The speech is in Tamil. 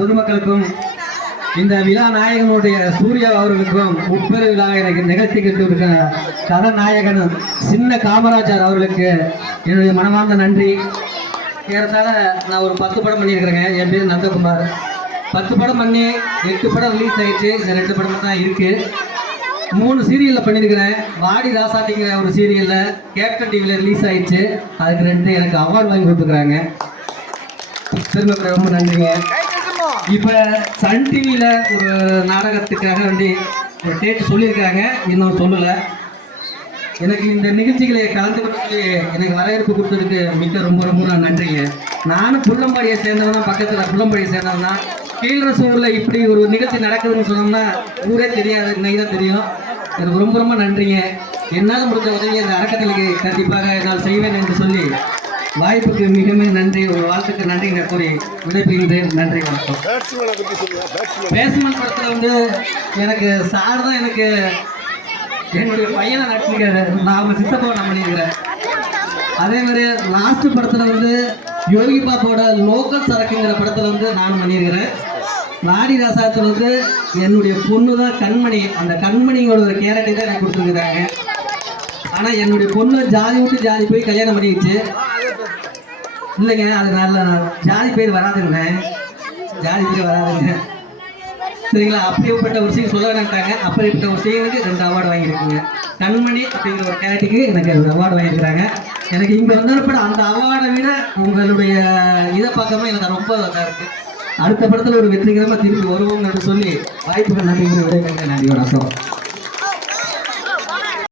பொதுமக்களுக்கும் இந்த விழா நாயகனுடைய சூர்யா அவர்களுக்கும் முப்பெரு விழா எனக்கு நிகழ்த்திக்கிட்டு இருக்க கதாநாயகன் சின்ன காமராஜர் அவர்களுக்கு என்னுடைய மனமார்ந்த நன்றி. ஏறத்தாழ நான் ஒரு 10 படம் பண்ணியிருக்கிறேங்க. என் பேர் நந்தகுமார். 10 படம் பண்ணி 8 படம் ரிலீஸ் ஆயிடுச்சு. இந்த 2 படம் தான் இருக்கு. 3 சீரியலில் பண்ணியிருக்கிறேன். வாடி ராசாட்டிங்கிற ஒரு சீரியலில் கேப்டன் டிவியில் ரிலீஸ் ஆயிடுச்சு. அதுக்கு 2 எனக்கு அவார்டு வாங்கி கொடுத்துருக்குறாங்க. திரும்ப ரொம்ப நன்றிங்க. இப்போ சன் டிவியில் ஒரு நாடகத்துக்காக வேண்டி ஒரு டேட் சொல்லியிருக்காங்க, இன்னும் சொல்லலை. எனக்கு இந்த நிகழ்ச்சிகளை கலந்துக்கிட்டு எனக்கு வரவேற்பு கொடுத்ததுக்கு மிக்க ரொம்ப ரொம்ப நன்றிங்க. நானும் புள்ளம்பாடியை சேர்ந்தவன் தான், பக்கத்தில் புள்ளம்பாடியை சேர்ந்தவன் தான். கீழரசூரில் இப்படி ஒரு நிகழ்ச்சி நடக்குதுன்னு சொன்னோம்னா ஊரே தெரியாது, இன்னைக்கு தான் தெரியும். எனக்கு ரொம்ப ரொம்ப நன்றிங்க. என்னால் முடிஞ்ச உதவி அந்த அறக்கட்டளைக்கு கண்டிப்பாக என்னால் செய்வேன் என்று சொல்லி வாய்ப்புக்கு மிகவும் நன்றி. ஒரு வாழ்த்துக்கு நன்றி கூறி விடைபெறுகின்றேன். நன்றி, வணக்கம். பேஸ்மெண்ட் படத்தில் வந்து எனக்கு சார் தான் எனக்கு என்னுடைய பையனை நடிச்சிருக்காரு. நான் அவங்க சித்தப்பா நான் பண்ணியிருக்கிறேன். அதே மாதிரி லாஸ்ட் படத்தில் வந்து யோகி பாப்போட லோக்கல் சரக்குங்கிற படத்தில் வந்து நான் பண்ணியிருக்கிறேன். நாடி ராசாத்தில் வந்து என்னுடைய பொண்ணு தான் கண்மணி. அந்த கண்மணியோட கேரக்டர் தான் எனக்கு கொடுத்துருக்குறாங்க. ஆனால் என்னுடைய பொண்ணு ஜாதி விட்டு ஜாதி போய் கல்யாணம் பண்ணிடுச்சு. இல்லைங்க, அது நல்ல ஜாதி பேர் வராதுங்க, ஜாதி பேர் வராதுங்க, சரிங்களா? அப்படிப்பட்ட ஒரு விஷயம் சொல்ல வேண்டாங்க. அப்படிப்பட்ட ஒரு விஷயங்களுக்கு 2 அவார்டு வாங்கியிருக்குங்க. கண்மணி அப்படிங்கிற ஒரு கேரக்டருக்கு எனக்கு அவார்டு வாங்கியிருக்கிறாங்க. எனக்கு இங்கே வந்தப்பட அந்த அவார்டை விட உங்களுடைய இதை பார்க்கணும் எனக்கு ரொம்ப இதாக இருக்குது. அடுத்த படத்தில் ஒரு வெற்றிகரமாக திருப்பி வருவோம்னு சொல்லி வாய்ப்புகள் நன்றி. நன்றி, வணக்கம்.